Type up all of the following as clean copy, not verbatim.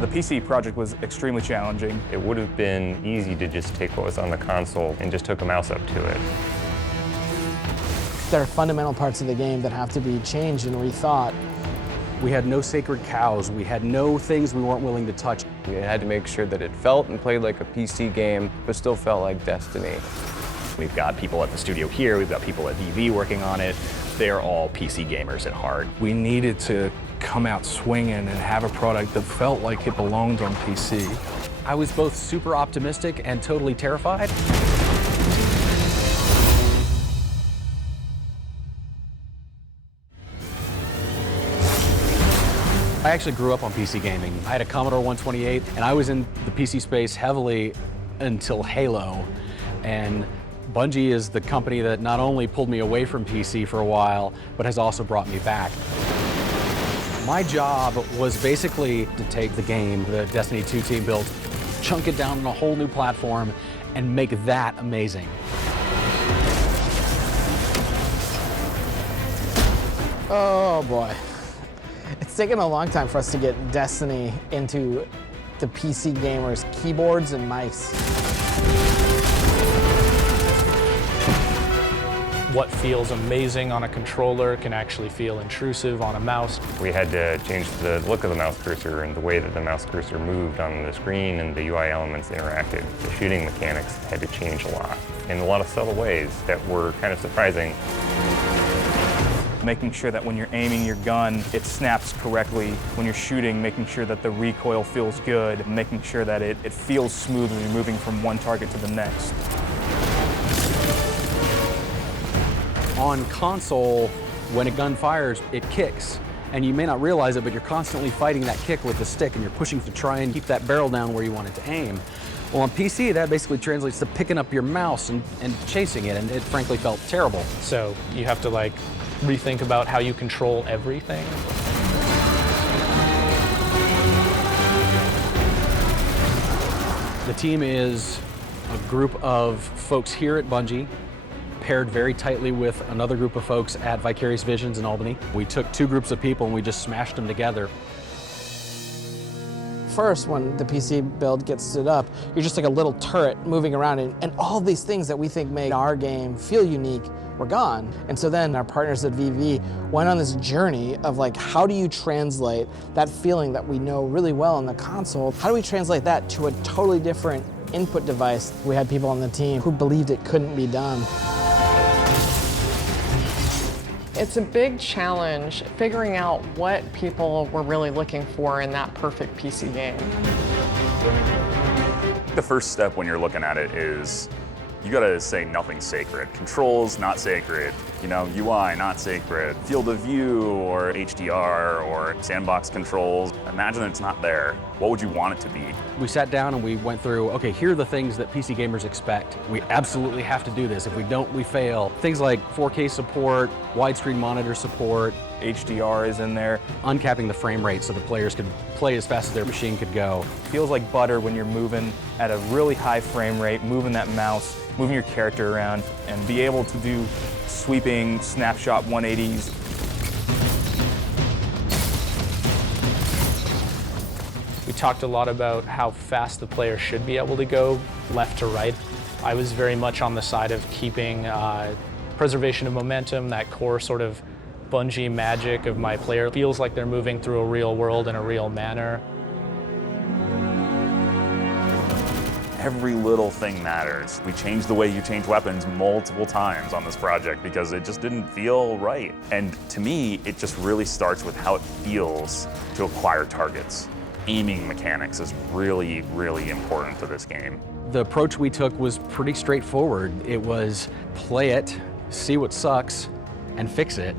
The PC project was extremely challenging. It would have been easy to just take what was on the console and just hook a mouse up to it. There are fundamental parts of the game that have to be changed and rethought. We had no sacred cows. We had no things we weren't willing to touch. We had to make sure that it felt and played like a PC game, but still felt like Destiny. We've got people at the studio here, we've got people at VV working on it. They're all PC gamers at heart. We needed to come out swinging and have a product that felt like it belonged on PC. I was both super optimistic and totally terrified. I actually grew up on PC gaming. I had a Commodore 128, and I was in the PC space heavily until Halo. And Bungie is the company that not only pulled me away from PC for a while, but has also brought me back. My job was basically to take the game the Destiny 2 team built, chunk it down on a whole new platform, and make that amazing. Oh boy. It's taken a long time for us to get Destiny into the PC gamers' keyboards and mice. What feels amazing on a controller can actually feel intrusive on a mouse. We had to change the look of the mouse cursor and the way that the mouse cursor moved on the screen and the UI elements interacted. The shooting mechanics had to change a lot in a lot of subtle ways that were kind of surprising. Making sure that when you're aiming your gun, it snaps correctly. When you're shooting, making sure that the recoil feels good, making sure that it feels smooth when you're moving from one target to the next. On console, when a gun fires, it kicks. And you may not realize it, but you're constantly fighting that kick with the stick and you're pushing to try and keep that barrel down where you want it to aim. Well, on PC, that basically translates to picking up your mouse and chasing it, and it frankly felt terrible. So you have to rethink about how you control everything. The team is a group of folks here at Bungie, paired very tightly with another group of folks at Vicarious Visions in Albany. We took two groups of people and we just smashed them together. First, when the PC build gets stood up, you're just like a little turret moving around, and all these things that we think make our game feel unique were gone. And so then our partners at VV went on this journey of how do you translate that feeling that we know really well on the console? How do we translate that to a totally different input device? We had people on the team who believed it couldn't be done. It's a big challenge figuring out what people were really looking for in that perfect PC game. The first step when you're looking at it is you gotta say nothing's sacred. Controls, not sacred. UI, not sacred. Field of view or HDR or sandbox controls. Imagine it's not there. What would you want it to be? We sat down and we went through, okay, here are the things that PC gamers expect. We absolutely have to do this. If we don't, we fail. Things like 4K support, widescreen monitor support. HDR is in there. Uncapping the frame rate so the players could play as fast as their machine could go. Feels like butter when you're moving at a really high frame rate, moving that mouse, moving your character around, and be able to do sweeping snapshot 180s. We talked a lot about how fast the player should be able to go left to right. I was very much on the side of keeping preservation of momentum, that core sort of Bungie magic of my player feels like they're moving through a real world in a real manner. Every little thing matters. We changed the way you change weapons multiple times on this project because it just didn't feel right. And to me, it just really starts with how it feels to acquire targets. Aiming mechanics is really, really important to this game. The approach we took was pretty straightforward. It was play it, see what sucks, and fix it.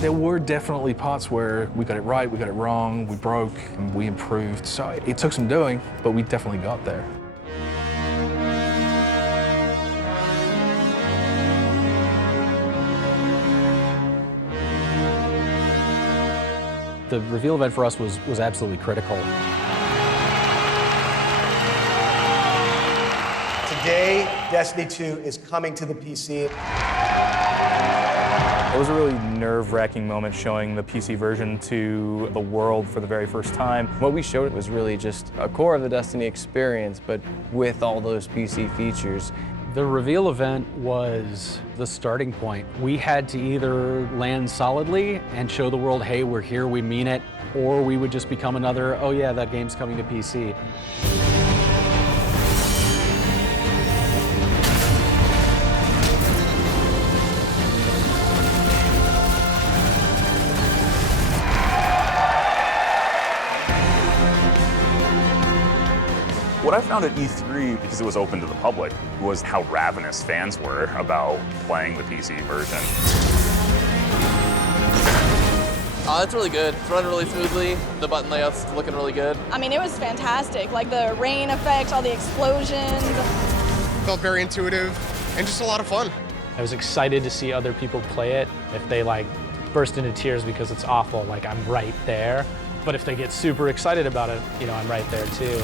There were definitely parts where we got it right, we got it wrong, we broke, and we improved. So it took some doing, but we definitely got there. The reveal event for us was absolutely critical. Today, Destiny 2 is coming to the PC. It was a really nerve-wracking moment showing the PC version to the world for the very first time. What we showed was really just a core of the Destiny experience, but with all those PC features. The reveal event was the starting point. We had to either land solidly and show the world, hey, we're here, we mean it, or we would just become another, oh yeah, that game's coming to PC. What I found at E3, because it was open to the public, was how ravenous fans were about playing the PC version. It's really good. It's running really smoothly. The button layout's looking really good. I mean, it was fantastic. Like the rain effects, all the explosions. Felt very intuitive and just a lot of fun. I was excited to see other people play it. If they like burst into tears because it's awful, like I'm right there. But if they get super excited about it, you know, I'm right there too.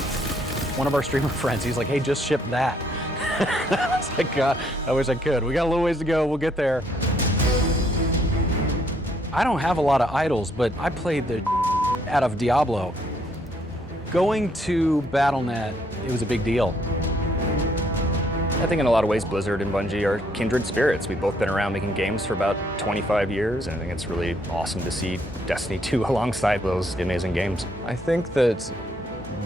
One of our streamer friends, he's like, hey, just ship that. I was like, God, I wish I could. We got a little ways to go, we'll get there. I don't have a lot of idols, but I played the out of Diablo. Going to Battle.net, it was a big deal. I think in a lot of ways, Blizzard and Bungie are kindred spirits. We've both been around making games for about 25 years, and I think it's really awesome to see Destiny 2 alongside those amazing games. I think that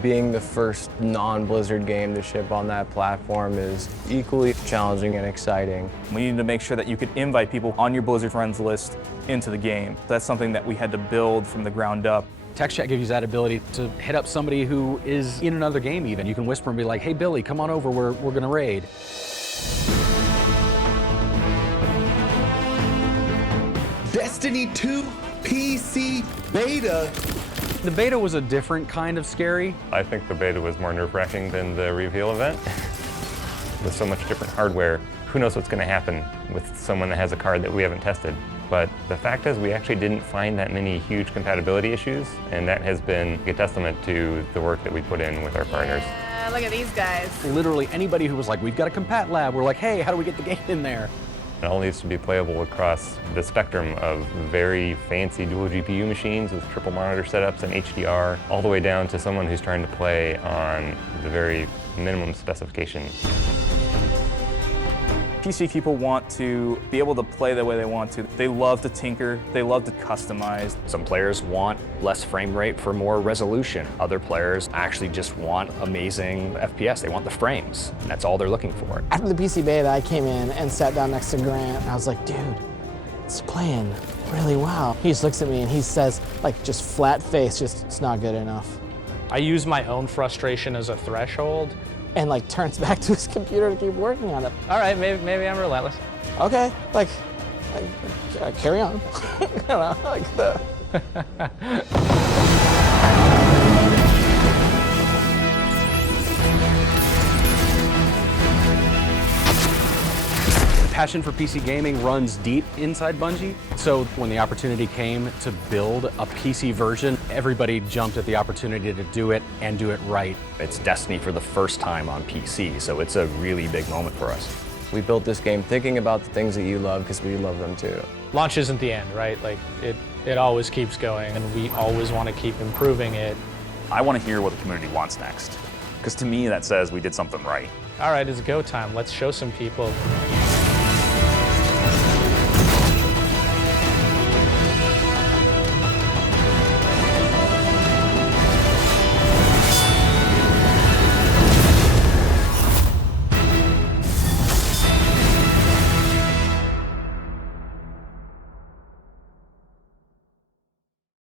being the first non-Blizzard game to ship on that platform is equally challenging and exciting. We needed to make sure that you could invite people on your Blizzard friends list into the game. That's something that we had to build from the ground up. Text chat gives you that ability to hit up somebody who is in another game even. You can whisper and be like, hey Billy, come on over, we're gonna raid. Destiny 2 PC Beta. The beta was a different kind of scary. I think the beta was more nerve-wracking than the reveal event. With so much different hardware, who knows what's going to happen with someone that has a card that we haven't tested. But the fact is we actually didn't find that many huge compatibility issues, and that has been a testament to the work that we put in with our partners. Look at these guys. Literally anybody who was like, we've got a compat lab, we're like, hey, how do we get the game in there? It all needs to be playable across the spectrum of very fancy dual GPU machines with triple monitor setups and HDR, all the way down to someone who's trying to play on the very minimum specification. PC people want to be able to play the way they want to. They love to tinker, they love to customize. Some players want less frame rate for more resolution. Other players actually just want amazing FPS. They want the frames, and that's all they're looking for. After the PC beta, I came in and sat down next to Grant, and I was like, dude, it's playing really well. He just looks at me and he says, like, just flat face, just, it's not good enough. I use my own frustration as a threshold. And like turns back to his computer to keep working on it. All right, maybe I'm relentless. Okay, like carry on. I don't know, like the. Passion for PC gaming runs deep inside Bungie. So when the opportunity came to build a PC version, everybody jumped at the opportunity to do it and do it right. It's Destiny for the first time on PC, so it's a really big moment for us. We built this game thinking about the things that you love because we love them too. Launch isn't the end, right? Like it always keeps going, and we always want to keep improving it. I want to hear what the community wants next, because to me that says we did something right. All right, it's go time. Let's show some people.